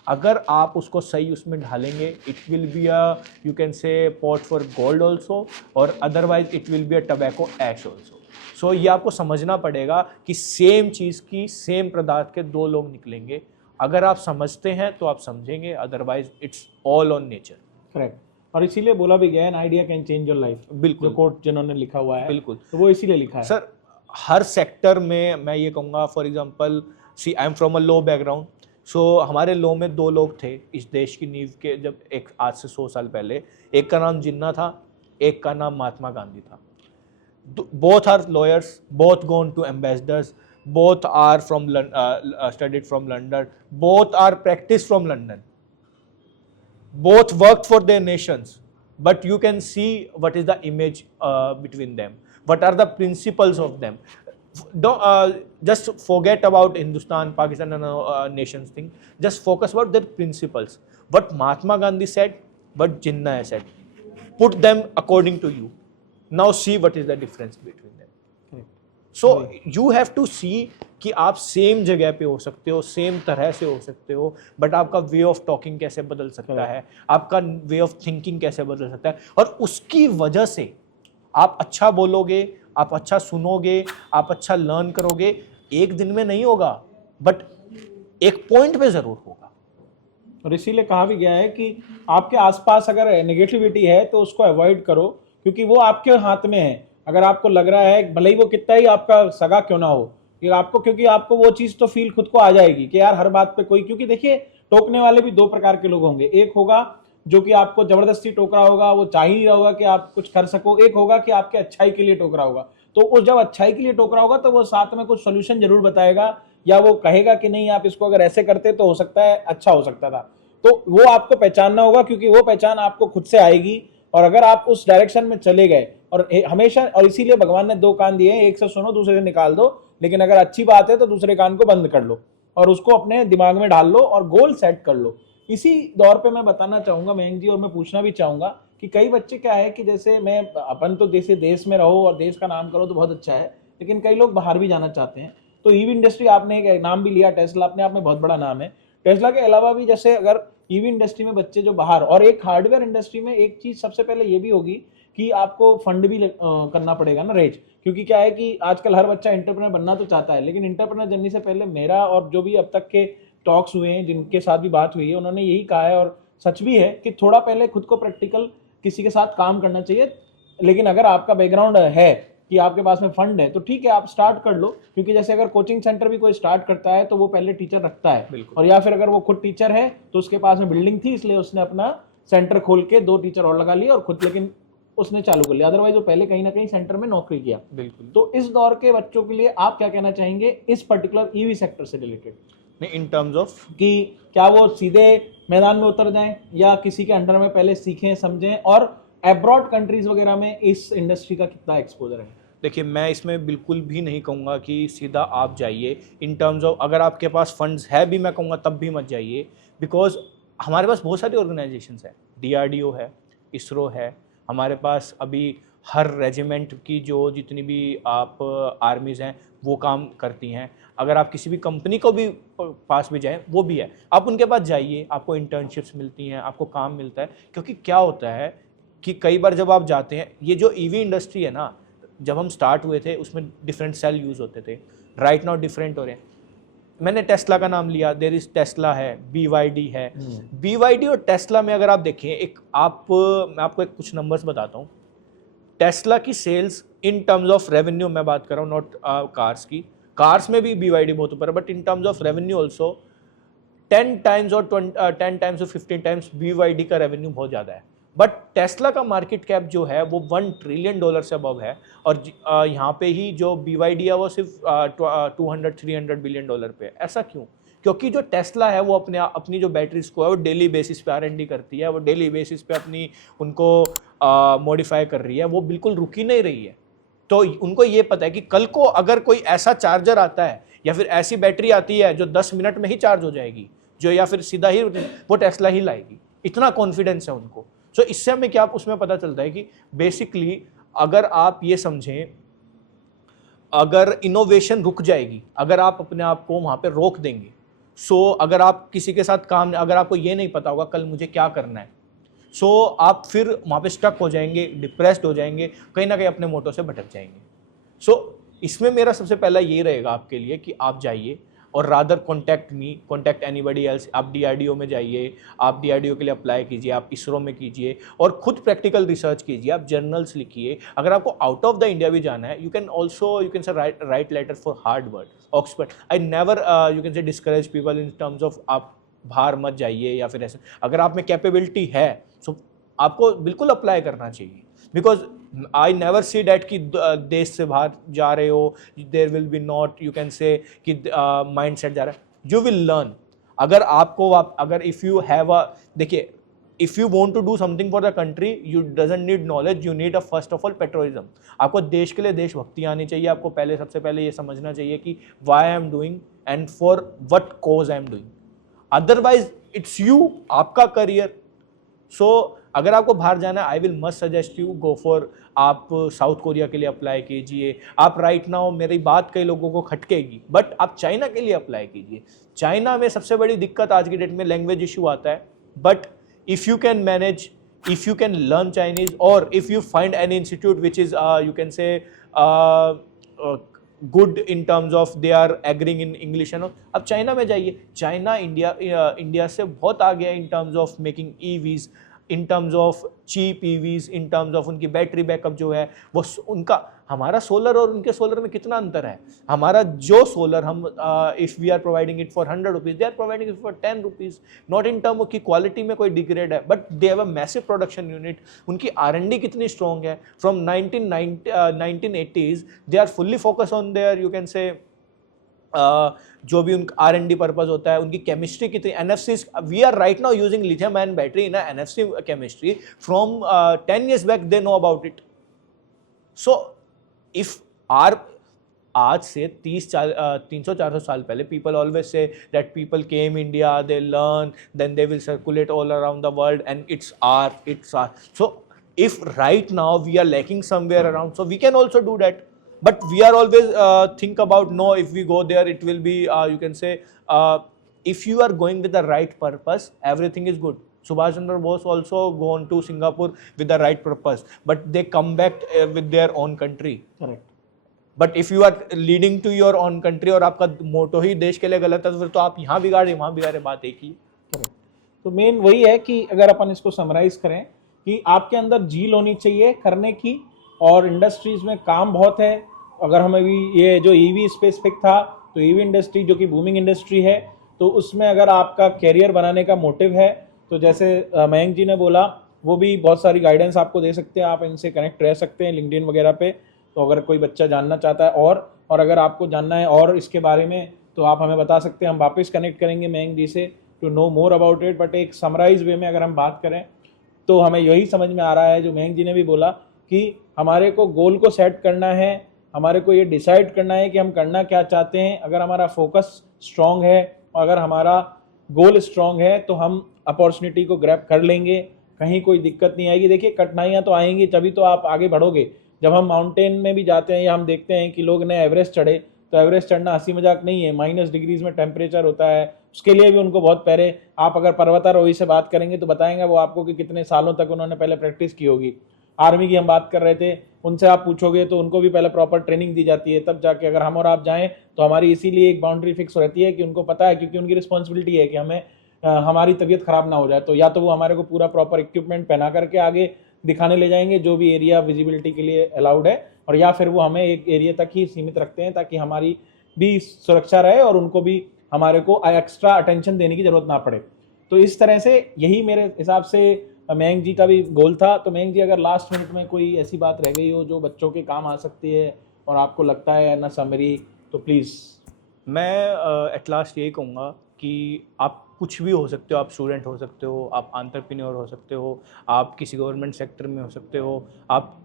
अगर आप उसको सही उसमें ढालेंगे it will be a you can say pot for gold also, और otherwise it will be a tobacco ash also. So ये आपको समझना पड़ेगा कि सेम चीज़ की सेम पदार्थ के दो लोग निकलेंगे। अगर आप समझते हैं तो आप समझेंगे, otherwise it's all on nature. Correct. और इसीलिए बोला भी गया है, an idea can change your life. बिल्कुल, जो कोट जिन्होंने लिखा हुआ है, बिल्कुल, तो वो इसीलिए लिखा है। सर हर सेक्टर में मैं ये कहूँगा, for example see I am from a low background, so हमारे लो में दो लोग थे इस देश की नींव के, जब एक आज से 100 साल पहले, एक का नाम जिन्ना था, एक का नाम महात्मा गांधी था। Both are lawyers, both gone to ambassadors, both are from studied from London, both are practiced from London, both worked for their nations, but you can see what is the image between them, what are the principles of them. Don't just forget about Hindustan, Pakistan and nations thing, just focus about their principles, what Mahatma Gandhi said, what Jinnah said, put them according to you. Now see what is the difference between them. So you have to see कि आप same जगह पे हो सकते हो, same तरह से हो सकते हो, बट आपका वे ऑफ टॉकिंग कैसे बदल सकता है, आपका वे ऑफ थिंकिंग कैसे बदल सकता है, और उसकी वजह से आप अच्छा बोलोगे, आप अच्छा सुनोगे, आप अच्छा लर्न करोगे। एक दिन में नहीं होगा बट एक पॉइंट पे जरूर होगा। और इसीलिए कहा भी गया है कि आपके आसपास अगर नेगेटिविटी है तो उसको अवॉइड करो, क्योंकि वो आपके हाथ में है। अगर आपको लग रहा है, भले ही वो कितना ही आपका सगा क्यों ना हो, कि आपको, क्योंकि आपको वो चीज तो फील खुद को आ जाएगी कि यार हर बात पे कोई, क्योंकि देखिए टोकने वाले भी दो प्रकार के लोग होंगे। एक होगा जो कि आपको जबरदस्ती टोक रहा होगा, वो चाह ही रहा होगा कि आप कुछ कर सको। एक होगा कि आपके अच्छाई के लिए टोक रहा होगा। तो उस जब अच्छाई के लिए टोक रहा होगा तो वो साथ में कुछ सोल्यूशन जरूर बताएगा, या वो कहेगा कि नहीं आप इसको अगर ऐसे करते तो हो सकता है अच्छा हो सकता था। तो वो आपको पहचानना होगा, क्योंकि वो पहचान आपको खुद से आएगी। और अगर आप उस डायरेक्शन में चले गए, और हमेशा, और इसीलिए भगवान ने दो कान दिए हैं, एक से सुनो दूसरे से निकाल दो, लेकिन अगर अच्छी बात है तो दूसरे कान को बंद कर लो और उसको अपने दिमाग में डाल लो और गोल सेट कर लो। इसी दौर पे मैं बताना चाहूंगा मयंक जी, और मैं पूछना भी चाहूंगा कि कई बच्चे क्या है कि जैसे मैं, अपन तो जैसे देश में रहो और देश का नाम करो तो बहुत अच्छा है, लेकिन कई लोग बाहर भी जाना चाहते हैं। तो ईवी इंडस्ट्री, आपने एक नाम भी लिया टेस्ला, अपने आप में बहुत बड़ा नाम है। टेस्ला के अलावा भी जैसे अगर ईवी इंडस्ट्री में बच्चे जो बाहर, और एक हार्डवेयर इंडस्ट्री में एक चीज सबसे पहले ये भी होगी कि आपको फंड भी करना पड़ेगा ना, रेज। क्योंकि क्या है कि आजकल हर बच्चा एंटरप्रेन्योर बनना तो चाहता है, लेकिन एंटरप्रेन्योर बनने से पहले मेरा और जो भी अब तक के टॉक्स हुए हैं, जिनके साथ भी बात हुई है, उन्होंने यही कहा है, और सच भी है, कि थोड़ा पहले खुद को प्रैक्टिकल किसी के साथ काम करना चाहिए। लेकिन अगर आपका बैकग्राउंड है कि आपके पास में फंड है तो ठीक है, आप स्टार्ट कर लो। क्योंकि जैसे अगर कोचिंग सेंटर भी कोई स्टार्ट करता है तो वो पहले टीचर रखता है, और या फिर अगर वो खुद टीचर है तो उसके पास में बिल्डिंग थी, इसलिए उसने अपना सेंटर खोल के 2 टीचर और लगा लिए और खुद, लेकिन उसने चालू कर लिया। अदरवाइज वो पहले कहीं ना कहीं सेंटर में नौकरी किया। बिल्कुल। तो इस दौर के बच्चों के लिए आप क्या कहना चाहेंगे इस पर्टिकुलर ईवी सेक्टर से रिलेटेड? नहीं, इन टर्म्स ऑफ कि क्या वो सीधे मैदान में उतर जाएं, या किसी के अंडर में पहले सीखें समझें, और अब्रॉड कंट्रीज वगैरह में इस इंडस्ट्री का कितना एक्सपोजर है? देखिए, मैं इसमें बिल्कुल भी नहीं कहूँगा कि सीधा आप जाइए। इन टर्म्स ऑफ अगर आपके पास फंड्स है भी, मैं कहूँगा तब भी मत जाइए, बिकॉज हमारे पास बहुत सारी ऑर्गेनाइजेशंस हैं। DRDO है, इसरो है, हमारे पास अभी हर रेजिमेंट की जो जितनी भी आप आर्मीज़ हैं वो काम करती हैं। अगर आप किसी भी कंपनी को भी पास भी जाएं, वो भी है, आप उनके पास जाइए, आपको इंटर्नशिप्स मिलती हैं, आपको काम मिलता है। क्योंकि क्या होता है कि कई बार जब आप जाते हैं, ये जो ईवी इंडस्ट्री है ना, जब हम स्टार्ट हुए थे उसमें डिफरेंट सेल यूज़ होते थे, राइट नाउ डिफरेंट हो रहे हैं। मैंने टेस्ला का नाम लिया, देयर इज टेस्ला है, BYD है। BYD और टेस्ला में अगर आप देखें, मैं आपको एक कुछ नंबर्स बताता हूँ। टेस्ला की sales in terms of revenue मैं बात कर रहा हूँ, नॉट कार्स की। कार्स में भी BYD बहुत ऊपर है, but in terms of revenue also 10 times और 10 टाइम्स और 15 टाइम्स BYD का रेवेन्यू बहुत ज़्यादा है। बट टेस्ला का मार्केट कैप जो है वो $1 ट्रिलियन से अबव है, और यहाँ पे ही जो BYD है वो सिर्फ 200-300 बिलियन डॉलर पे है। ऐसा क्यों? क्योंकि जो टेस्ला है वो अपनी जो बैटरीज को है वो डेली बेसिस पे R&D करती है, वो डेली बेसिस पे अपनी उनको मॉडिफाई कर रही है, वो बिल्कुल रुकी नहीं रही है। तो उनको ये पता है कि कल को अगर कोई ऐसा चार्जर आता है या फिर ऐसी बैटरी आती है जो 10 मिनट में ही चार्ज हो जाएगी, जो या फिर सीधा ही वो टेस्ला ही लाएगी, इतना कॉन्फिडेंस है उनको। सो इससे हमें क्या उसमें पता चलता है कि बेसिकली अगर आप ये समझें, अगर इनोवेशन रुक जाएगी, अगर आप अपने आप को वहाँ पे रोक देंगे, अगर आप किसी के साथ काम, अगर आपको ये नहीं पता होगा कल मुझे क्या करना है, आप फिर वहाँ पे स्टक हो जाएंगे, डिप्रेस्ड हो जाएंगे, कहीं ना कहीं अपने मोटो से भटक जाएंगे। इसमें मेरा सबसे पहला ये रहेगा आपके लिए कि आप जाइए और rather contact me, contact anybody else. आप DRDO में जाइए, आप DRDO के लिए अप्लाई कीजिए, आप इसरो में कीजिए और खुद प्रैक्टिकल रिसर्च कीजिए, आप जर्नल्स लिखिए। अगर आपको आउट ऑफ द इंडिया भी जाना है, you can say write letter for Harvard, Oxford. I never you can say discourage people in terms of आप बाहर मत जाइए या फिर ऐसे। अगर आप में कैपेबिलिटी है तो आपको बिल्कुल अप्लाई करना चाहिए, because I never see that कि देश से बाहर जा रहे हो, there will be not, you can से कि माइंड सेट जा रहा है, यू विल लर्न। अगर आपको अगर इफ़ यू हैव देखिए, if you want to do something for the country, you doesn't need knowledge, you need first of all patriotism. आपको देश के लिए देशभक्ति आनी चाहिए। आपको सबसे पहले ये समझना चाहिए कि why I am doing and for what cause I am doing. Otherwise it's you, आपका करियर। अगर आपको बाहर जाना है, I will must suggest you go for, आप साउथ कोरिया के लिए अप्लाई कीजिए। आप राइट नाउ, मेरी बात कई लोगों को खटकेगी, बट आप चाइना के लिए अप्लाई कीजिए। चाइना में सबसे बड़ी दिक्कत आज की डेट में लैंग्वेज इशू आता है, but if you can manage, if you can learn Chinese, और if you find any institute which is you can say good in terms of they are agreeing in English and, अब China में जाइए। China India से बहुत आगे है in terms of making EVs, in terms of cheap EVs, in terms of उनकी battery backup जो है वो उनका, हमारा सोलर और उनके सोलर में कितना अंतर है। हमारा जो सोलर हम if we are providing it for 100 rupees, they are providing it for 10 rupees. Not in term की क्वालिटी में कोई डिग्रेड है, but they have a massive production unit. उनकी R&D कितनी स्ट्रॉन्ग है, from 1980s they are fully focus on their, you can say जो भी उनका R&D पर्पज होता है। उनकी केमिस्ट्री कितनी, NFCs, we are right now using lithium ion battery in NFC chemistry, from 10 years back they know about it. If are आज से 300-400 साल पहले, people always say that people came India, they learn, then they will circulate all around the world and it's are. So if right now we are lacking somewhere around, so we can also do that. But we are always think about, no, if we go there it will be you can say if you are going with the right purpose, everything is good. Subhash Chandra Bose also gone to Singapore with the right purpose, but they come back with their own country. Correct. But if you are leading to your own country और आपका मोटो ही देश के लिए गलत है, तो फिर तो आप यहाँ बिगाड़े वहाँ बिगाड़े, बात एक ही। Correct. तो मेन वही है कि अगर अपन इसको समराइज करें कि आपके अंदर झील होनी चाहिए करने की, और इंडस्ट्रीज में काम बहुत है। अगर हमें भी ये जो EV स्पेसिफिक था, तो EV इंडस्ट्री जो कि बूमिंग इंडस्ट्री है, तो उसमें अगर आपका कैरियर बनाने का मोटिव है, तो जैसे मयंक जी ने बोला, वो भी बहुत सारी गाइडेंस आपको दे सकते हैं। आप इनसे कनेक्ट रह सकते हैं लिंक्डइन वगैरह पे। तो अगर कोई बच्चा जानना चाहता है और अगर आपको जानना है और इसके बारे में, तो आप हमें बता सकते हैं। हम वापस कनेक्ट करेंगे मयंक जी से to know more about it. But एक समराइज वे में अगर हम बात करें, तो हमें यही समझ में आ रहा है जो मयंक जी ने भी बोला कि हमारे को गोल को सेट करना है, हमारे को ये डिसाइड करना है कि हम करना क्या चाहते हैं। अगर हमारा फोकस स्ट्रांग है और अगर हमारा गोल स्ट्रांग है, तो हम अपॉर्चुनिटी को ग्रैब कर लेंगे, कहीं कोई दिक्कत नहीं आएगी। देखिए, कठिनाइयाँ तो आएंगी, तभी तो आप आगे बढ़ोगे। जब हम माउंटेन में भी जाते हैं या हम देखते हैं कि लोग ने एवरेस्ट चढ़े, तो एवरेस्ट चढ़ना हंसी मजाक नहीं है। -, डिग्रीज में टेम्परेचर होता है, उसके लिए भी उनको बहुत पहले, आप अगर पर्वतारोही से बात करेंगे तो बताएंगे वो आपको कि कितने सालों तक उन्होंने पहले प्रैक्टिस की होगी। आर्मी की हम बात कर रहे थे, उनसे आप पूछोगे तो उनको भी पहले प्रॉपर ट्रेनिंग दी जाती है, तब जाके अगर हम और आप जाएं तो हमारी इसीलिए एक बाउंड्री फिक्स रहती है कि उनको पता है, क्योंकि उनकी रिस्पॉन्सिबिलिटी है कि हमें हमारी तबीयत खराब ना हो जाए। तो या तो वो हमारे को पूरा प्रॉपर इक्विपमेंट पहना करके आगे दिखाने ले जाएंगे जो भी एरिया विजिबिलिटी के लिए अलाउड है, और या फिर वो हमें एक एरिया तक ही सीमित रखते हैं ताकि हमारी भी सुरक्षा रहे और उनको भी हमारे को एक्स्ट्रा अटेंशन देने की जरूरत ना पड़े। तो इस तरह से यही मेरे हिसाब से मयंक जी का भी गोल था। तो मयंक जी, अगर लास्ट मिनट में कोई ऐसी बात रह गई हो जो बच्चों के काम आ सकती है और आपको लगता है ना समरी, तो प्लीज़। मैं एट लास्ट यही कहूँगा कि आप कुछ भी हो सकते हो, आप स्टूडेंट हो सकते हो, आप एंटरप्रेन्योर हो सकते हो, आप किसी गवर्नमेंट सेक्टर में हो सकते हो, आप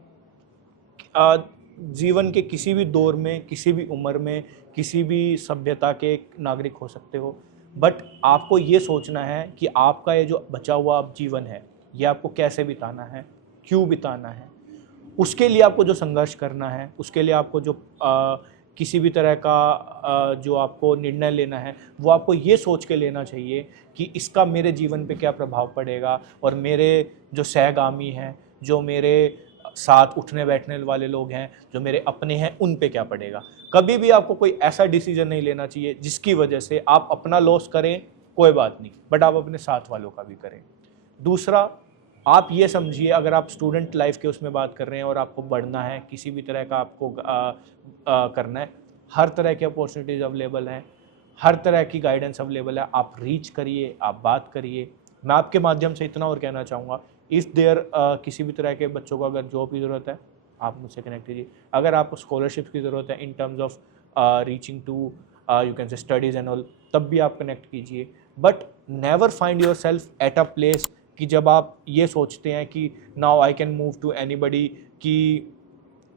अ, जीवन के किसी भी दौर में, किसी भी उम्र में, किसी भी सभ्यता के एक नागरिक हो सकते हो। बट आपको ये सोचना है कि आपका ये जो बचा हुआ अब जीवन है, ये आपको कैसे बिताना है, क्यों बिताना है। उसके लिए आपको जो संघर्ष करना है, उसके लिए आपको जो किसी भी तरह का जो आपको निर्णय लेना है, वो आपको ये सोच के लेना चाहिए कि इसका मेरे जीवन पे क्या प्रभाव पड़ेगा और मेरे जो सहगामी हैं, जो मेरे साथ उठने बैठने वाले लोग हैं, जो मेरे अपने हैं, उन पे क्या पड़ेगा। कभी भी आपको कोई ऐसा डिसीजन नहीं लेना चाहिए जिसकी वजह से आप अपना लॉस करें, कोई बात नहीं, बट आप अपने साथ वालों का भी करें। दूसरा, आप ये समझिए, अगर आप स्टूडेंट लाइफ के उसमें बात कर रहे हैं और आपको बढ़ना है, किसी भी तरह का आपको करना है, हर तरह की अपॉर्चुनिटीज़ अवेलेबल हैं, हर तरह की गाइडेंस अवेलेबल है। आप रीच करिए, आप बात करिए। मैं आपके माध्यम से इतना और कहना चाहूँगा, इफ़ देयर किसी भी तरह के बच्चों को अगर जॉब की ज़रूरत है, आप मुझसे कनेक्ट कीजिए। अगर आपको स्कॉलरशिप की ज़रूरत है in terms of reaching to you can say studies and all, तब भी आप कनेक्ट कीजिए। But never find your self at a place कि जब आप ये सोचते हैं कि now I can move to anybody, कि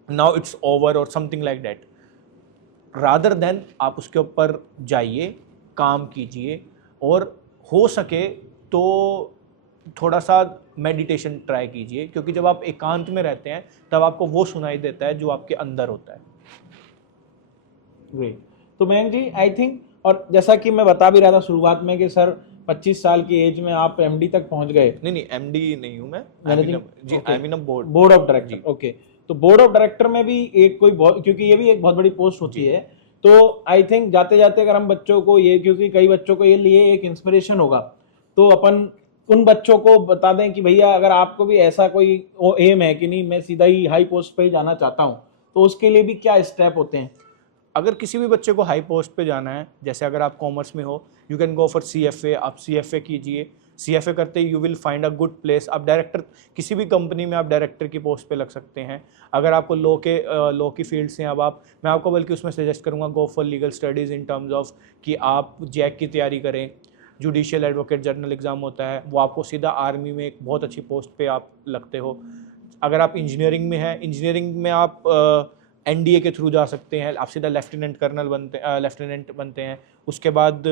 नाउ इट्स ओवर और something like that. Rather than आप उसके ऊपर जाइए, काम कीजिए, और हो सके तो थोड़ा सा मेडिटेशन ट्राई कीजिए, क्योंकि जब आप एकांत में रहते हैं तब आपको वो सुनाई देता है जो आपके अंदर होता है। ग्रेट। तो मयंक जी, आई थिंक, और जैसा कि मैं बता भी रहा था शुरुआत में कि सर 25 साल की एज में आप एमडी तक पहुंच गए। नहीं, एमडी नहीं हूं मैं, मैनेजिंग, जी I mean board, board of director. Okay. तो बोर्ड ऑफ डायरेक्टर में भी एक कोई क्योंकि ये भी एक बहुत बड़ी पोस्ट होती है, तो आई थिंक जाते जाते अगर हम बच्चों को ये, क्योंकि कई बच्चों को ये लिए एक इंस्पिरेशन होगा, तो अपन उन बच्चों को बता दें कि भैया अगर आपको भी ऐसा कोई एम है कि नहीं मैं सीधा ही हाई पोस्ट पे ही जाना चाहता हूँ, तो उसके लिए भी क्या स्टेप होते हैं? अगर किसी भी बच्चे को हाई पोस्ट पे जाना है, जैसे अगर आप कॉमर्स में हो, you can go for CFA। आप CFA कीजिए। CFA करते ही you will find a good place. आप डायरेक्टर, किसी भी कंपनी में आप डायरेक्टर की पोस्ट पे लग सकते हैं। अगर आपको लॉ की फील्ड से, अब आप, मैं आपको बल्कि उसमें सजेस्ट करूँगा, go for legal studies in terms of कि आप जैक की तैयारी करें। जुडिशियल एडवोकेट जनरल एग्ज़ाम होता है, वो आपको सीधा आर्मी में एक बहुत अच्छी पोस्ट पे आप लगते हो। अगर आप इंजीनियरिंग में हैं, इंजीनियरिंग में आप NDA के थ्रू जा सकते हैं, आप सीधा लेफ्टिनेंट बनते हैं। उसके बाद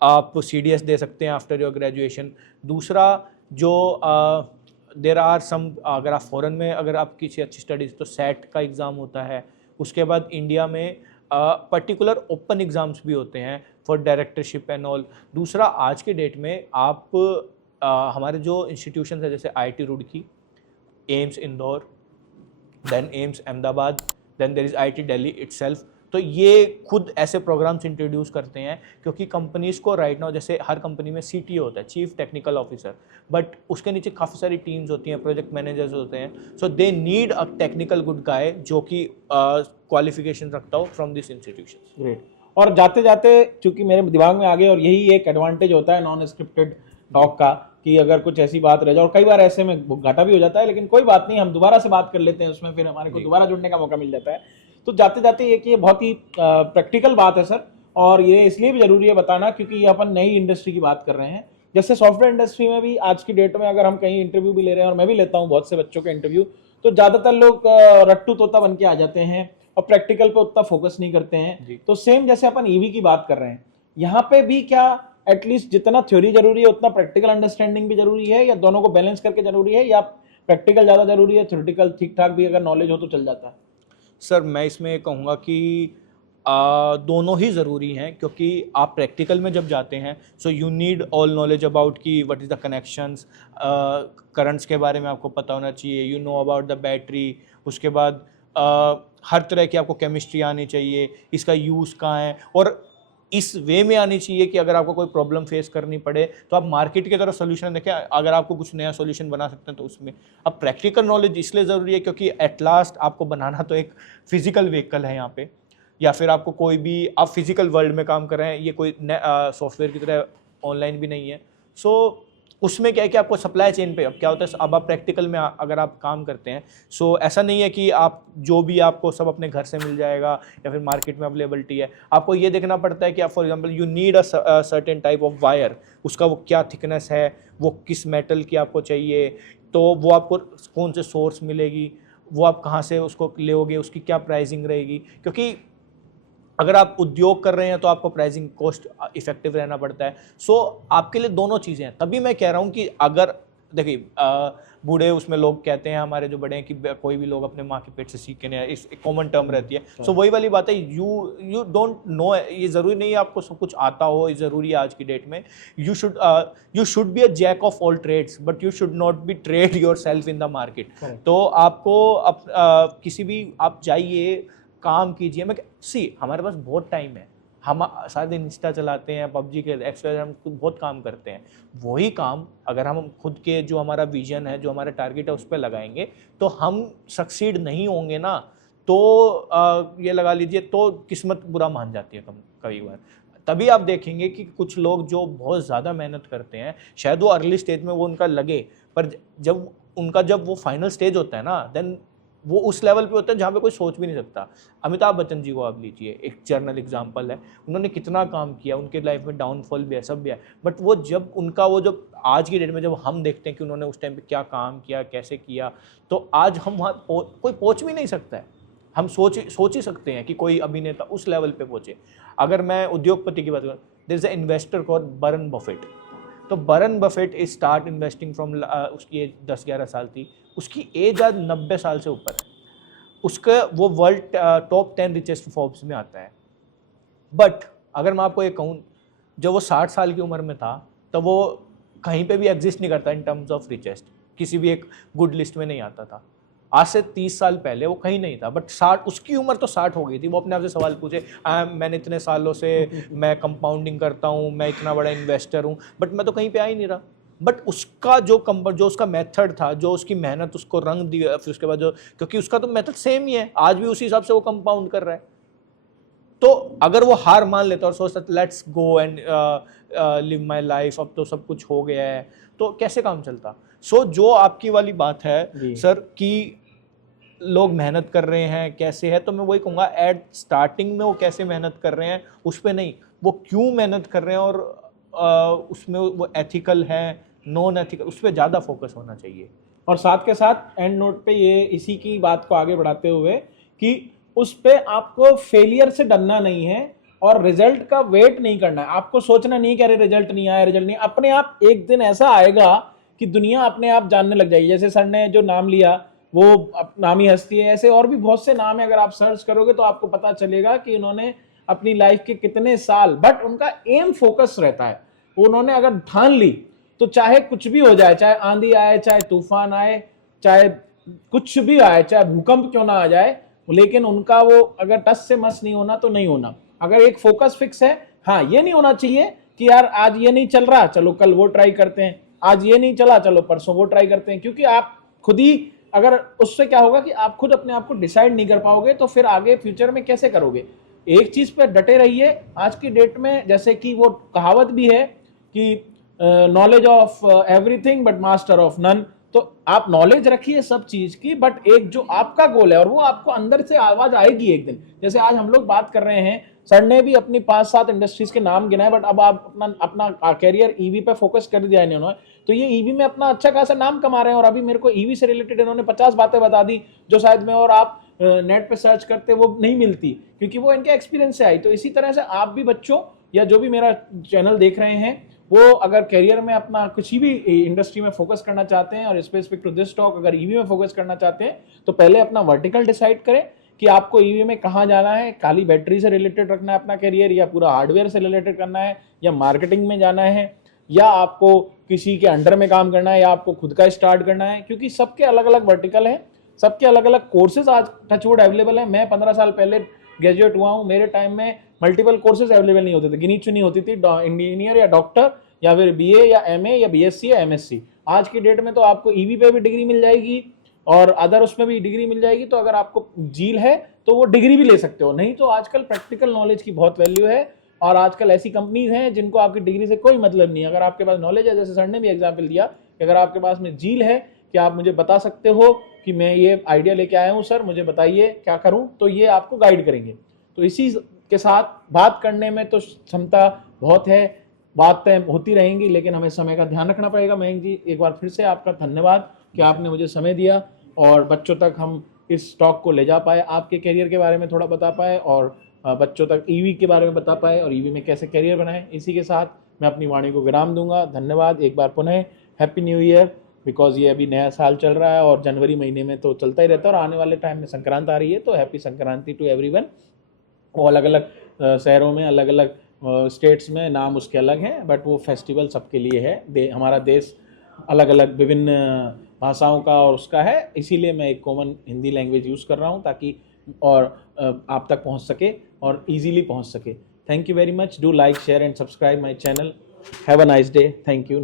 आप CDS दे सकते हैं आफ्टर योर ग्रेजुएशन। दूसरा, जो देर आर सम, अगर आप फॉरेन में, अगर आप किसी अच्छी स्टडीज़, तो सेट का एग्ज़ाम होता है। उसके बाद इंडिया में पर्टिकुलर ओपन एग्ज़ाम्स भी होते हैं फॉर डायरेक्टरशिप एंड ऑल। दूसरा, आज के डेट में आप हमारे जो इंस्टीट्यूशन है, जैसे IIT Roorkee, AIIMS Indore, then AIIMS Ahmedabad, then there is IIT Delhi itself, तो ये खुद ऐसे प्रोग्राम्स इंट्रोड्यूस करते हैं, क्योंकि कंपनीज़ को राइट नाउ, जैसे हर कंपनी में CTO होता है, चीफ टेक्निकल ऑफिसर, बट उसके नीचे काफ़ी सारी टीम्स होती हैं, प्रोजेक्ट मैनेजर्स होते हैं। So they need a technical good guy जो कि क्वालिफिकेशन रखता हो फ्रॉम दिस इंस्टीट्यूशन। ग्रेट। और जाते जाते, चूंकि मेरे दिमाग में आ गए, और यही एक एडवांटेज होता है नॉन स्क्रिप्टेड टॉक का, कि अगर कुछ ऐसी बात रह जाए, और कई बार ऐसे में घाटा भी हो जाता है, लेकिन कोई बात नहीं, हम दोबारा से बात कर लेते हैं उसमें, फिर हमारे को दोबारा जुड़ने का मौका मिल जाता है। तो जाते जाते ये बहुत ही प्रैक्टिकल बात है सर, और ये इसलिए भी जरूरी है बताना क्योंकि ये अपन नई इंडस्ट्री की बात कर रहे हैं। जैसे सॉफ्टवेयर इंडस्ट्री में भी आज की डेट में अगर हम कहीं इंटरव्यू भी ले रहे हैं, और मैं भी लेता हूँ बहुत से बच्चों के इंटरव्यू, तो ज्यादातर लोग रट्टू तोता बन के आ जाते हैं और प्रैक्टिकल पे उतना फोकस नहीं करते हैं। तो सेम जैसे अपन ईवी की बात कर रहे हैं, यहाँ पे भी क्या एटलीस्ट जितना थ्योरी जरूरी है उतना प्रैक्टिकल अंडरस्टैंडिंग भी जरूरी है, या दोनों को बैलेंस करके जरूरी है, या प्रैक्टिकल ज्यादा जरूरी है, थ्योरेटिकल ठीक ठाक भी अगर नॉलेज हो तो चल जाता है? सर, मैं इसमें ये कहूँगा कि दोनों ही ज़रूरी हैं, क्योंकि आप प्रैक्टिकल में जब जाते हैं, so you need all knowledge about कि what is the connections, currents के बारे में आपको पता होना चाहिए, you know about the battery. उसके बाद हर तरह की आपको केमिस्ट्री आनी चाहिए, इसका यूज़ कहाँ है, और इस वे में आनी चाहिए कि अगर आपको कोई प्रॉब्लम फेस करनी पड़े तो आप मार्केट की तरफ सोल्यूशन देखें, अगर आपको कुछ नया सोल्यूशन बना सकते हैं तो उसमें। अब प्रैक्टिकल नॉलेज इसलिए ज़रूरी है क्योंकि एट लास्ट आपको बनाना तो एक फिजिकल व्हीकल है यहाँ पे, या फिर आपको कोई भी, आप फिजिकल वर्ल्ड में काम कर रहे हैं, ये कोई सॉफ्टवेयर की तरह ऑनलाइन भी नहीं है। सो उसमें क्या है कि आपको सप्लाई चेन पे अब क्या होता है, अब आप प्रैक्टिकल में अगर आप काम करते हैं, सो ऐसा नहीं है कि आप जो भी आपको सब अपने घर से मिल जाएगा या फिर मार्केट में अवेलेबिलिटी है। आपको ये देखना पड़ता है कि आप for example you need a certain type of wire, उसका वो क्या थिकनेस है, वो किस मेटल की आपको चाहिए, तो वो आपको कौन से सोर्स मिलेगी, वो आप कहाँ से उसको लोगे, उसकी क्या प्राइसिंग रहेगी। क्योंकि अगर आप उद्योग कर रहे हैं तो आपको प्राइसिंग कॉस्ट इफेक्टिव रहना पड़ता है। सो आपके लिए दोनों चीज़ें हैं। तभी मैं कह रहा हूँ कि अगर देखिए बूढ़े उसमें लोग कहते हैं हमारे जो बड़े हैं कि कोई भी लोग अपने माँ के पेट से सीख के नहीं आए, इस कॉमन टर्म रहती है। सो वही वाली बात है, यू डोंट नो, ये ज़रूरी नहीं है आपको सब कुछ आता हो, ये ज़रूरी है आज की डेट में। You should be a jack of all trades but you should not be trade your self in the market. तो आपको किसी भी आप जाइए, काम कीजिए। मैं हमारे पास बहुत टाइम है, हम सारा दिन इंस्टा चलाते हैं, पबजी के एक्सरसाइज, हम बहुत काम करते हैं। वही काम अगर हम खुद के जो हमारा विजन है, जो हमारा टारगेट है, उस पर लगाएंगे तो हम सक्सीड नहीं होंगे ना। तो ये लगा लीजिए, तो किस्मत बुरा मान जाती है कई बार। तभी आप देखेंगे कि कुछ लोग जो बहुत ज़्यादा मेहनत करते हैं, शायद वो अर्ली स्टेज में वो उनका लगे, पर जब वो फाइनल स्टेज होता है ना, देन वो उस लेवल पे होता है जहाँ पे कोई सोच भी नहीं सकता। अमिताभ बच्चन जी को आप लीजिए, एक जर्नल एग्जांपल है, उन्होंने कितना काम किया, उनके लाइफ में डाउनफॉल भी है, सब भी है, बट वो जब जब आज की डेट में जब हम देखते हैं कि उन्होंने उस टाइम पे क्या काम किया, कैसे किया, तो आज हम वहाँ कोई पहुँच भी नहीं सकता है। हम सोच ही सकते हैं कि कोई अभिनेता उस लेवल पे पहुँचे। अगर मैं उद्योगपति की बात करूँ, there is a investor called Warren Buffett. तो Warren Buffett is start investing from, उसकी एज 10-11 साल थी, उसकी एज आज 90 साल से ऊपर है। उसका वो वर्ल्ड टॉप 10 रिचेस्ट फोर्ब्स में आता है। बट अगर मैं आपको ये कहूँ, जब वो 60 साल की उम्र में था तब वो कहीं पे भी एग्जिस्ट नहीं करता इन टर्म्स ऑफ रिचेस्ट, किसी भी एक गुड लिस्ट में नहीं आता था। आज से 30 साल पहले वो कहीं नहीं था, बट 60, उसकी उम्र तो 60 हो गई थी। वो अपने आप से सवाल पूछे, मैंने इतने सालों से मैं कंपाउंडिंग करता हूँ, मैं इतना बड़ा इन्वेस्टर हूँ, बट मैं तो कहीं पे आ ही नहीं रहा। बट उसका जो उसका मेथड था, जो उसकी मेहनत उसको रंग दिया, फिर उसके बाद क्योंकि उसका तो मेथड सेम ही है, आज भी उसी हिसाब से वो कंपाउंड कर रहा है। तो अगर वो हार मान लेता और सोचता let's go and live my life, अब तो सब कुछ हो गया है, तो कैसे काम चलता। सो जो आपकी वाली बात है सर कि लोग मेहनत कर रहे हैं कैसे है, तो मैं वही कहूँगा एट स्टार्टिंग में वो कैसे मेहनत कर रहे हैं उस पर नहीं, वो क्यों मेहनत कर रहे हैं और उसमें वो एथिकल है नॉन एथिकल, उस पर ज़्यादा फोकस होना चाहिए। और साथ के साथ एंड नोट पे ये इसी की बात को आगे बढ़ाते हुए कि उस पे आपको फेलियर से डरना नहीं है और रिजल्ट का वेट नहीं करना है। आपको सोचना नहीं कि अरे रिजल्ट नहीं आया, रिजल्ट नहीं, अपने आप एक दिन ऐसा आएगा कि दुनिया अपने आप जानने लग जाएगी। जैसे सर ने जो नाम लिया वो नामी हस्ती है, ऐसे और भी बहुत से नाम है, अगर आप सर्च करोगे तो आपको पता चलेगा कि उन्होंने अपनी लाइफ के कितने साल, बट उनका एम फोकस रहता है। उन्होंने अगर ठान ली तो चाहे कुछ भी हो जाए, चाहे आंधी आए, चाहे तूफान आए, चाहे कुछ भी आए, चाहे भूकंप क्यों ना आ जाए, लेकिन उनका वो अगर टस से मस नहीं होना तो नहीं होना। अगर एक फोकस फिक्स है, हाँ, ये नहीं होना चाहिए कि यार आज ये नहीं चल रहा, चलो कल वो ट्राई करते हैं, आज ये नहीं चला, चलो परसों वो ट्राई करते हैं। क्योंकि आप खुद ही, अगर उससे क्या होगा कि आप खुद अपने आप को डिसाइड नहीं कर पाओगे, तो फिर आगे फ्यूचर में कैसे करोगे। एक चीज पे डटे रहिए। आज की डेट में जैसे कि वो कहावत भी है कि knowledge of everything but master of none. तो आप नॉलेज रखिए सब चीज की, बट एक जो आपका गोल है और वो आपको अंदर से आवाज आएगी एक दिन। जैसे आज हम लोग बात कर रहे हैं, सर ने भी अपनी 5-7 इंडस्ट्रीज के नाम गिनाए, बट अब आप अपना कैरियर ईवी पे फोकस कर दिया इन्होंने, तो ये ईवी में अपना अच्छा खासा नाम कमा रहे हैं। और अभी मेरे को ईवी से रिलेटेड इन्होंने 50 बातें बता दी जो शायद मैं और आप नेट पे सर्च करते वो नहीं मिलती, क्योंकि वो इनके एक्सपीरियंस से आई। तो इसी तरह से आप भी बच्चों या जो भी मेरा चैनल देख रहे हैं, वो अगर करियर में अपना किसी भी इंडस्ट्री में फोकस करना चाहते हैं और स्पेसिफिक टू दिस टॉक अगर ईवी में फोकस करना चाहते हैं, तो पहले अपना वर्टिकल डिसाइड करें कि आपको ईवी में कहाँ जाना है। खाली बैटरी से रिलेटेड रखना है अपना करियर, या पूरा हार्डवेयर से रिलेटेड करना है, या मार्केटिंग में जाना है, या आपको किसी के अंडर में काम करना है, या आपको खुद का स्टार्ट करना है। क्योंकि सबके अलग अलग वर्टिकल है, सबके अलग अलग कोर्सेज आज टचवुड अवेलेबल है। मैं 15 साल पहले ग्रेजुएट हुआ हूँ, मेरे टाइम में मल्टीपल कोर्सेज अवेलेबल नहीं होते थे, गिनी चुनी होती थी, इंजीनियर या डॉक्टर या फिर बीए या एमए या बीएससी या एमएससी। आज की डेट में तो आपको ईवी पे भी डिग्री मिल जाएगी और अदर उसमें भी डिग्री मिल जाएगी। तो अगर आपको जील है तो वो डिग्री भी ले सकते हो, नहीं तो आजकल प्रैक्टिकल नॉलेज की बहुत वैल्यू है। और आजकल ऐसी कंपनीज हैं जिनको आपकी डिग्री से कोई मतलब नहीं है। अगर आपके पास नॉलेज है, जैसे सर ने भी एग्जाम्पल दिया कि अगर आपके पास में झील है कि आप मुझे बता सकते हो कि मैं ये आइडिया लेके आया हूँ सर, मुझे बताइए क्या करूँ, तो ये आपको गाइड करेंगे। तो इसी के साथ बात करने में तो क्षमता बहुत है, बातें होती रहेंगी, लेकिन हमें समय का ध्यान रखना पड़ेगा। मयंक जी, एक बार फिर से आपका धन्यवाद कि आपने मुझे समय दिया और बच्चों तक हम इस टॉक को ले जा पाए, आपके करियर के बारे में थोड़ा बता पाए और बच्चों तक ईवी के बारे में बता पाए और ईवी में कैसे करियर बनाए। इसी के साथ मैं अपनी वाणी को विराम दूंगा। धन्यवाद एक बार पुनः। हैप्पी न्यू ईयर, बिकॉज ये अभी नया साल चल रहा है और जनवरी महीने में तो चलता ही रहता है और आने वाले टाइम में संक्रांत आ रही है, तो हैप्पी संक्रांति टू एवरीवन। वो अलग अलग शहरों में, अलग अलग स्टेट्स में नाम उसके अलग हैं, बट वो फेस्टिवल सबके लिए है। हमारा देश अलग अलग विभिन्न भाषाओं का और उसका है, इसीलिए मैं एक कॉमन हिंदी लैंग्वेज यूज़ कर रहा हूँ ताकि और आप तक पहुँच सके और इजीली पहुँच सके। Thank you very much. Do like, share and subscribe my channel. Have a nice day. Thank you.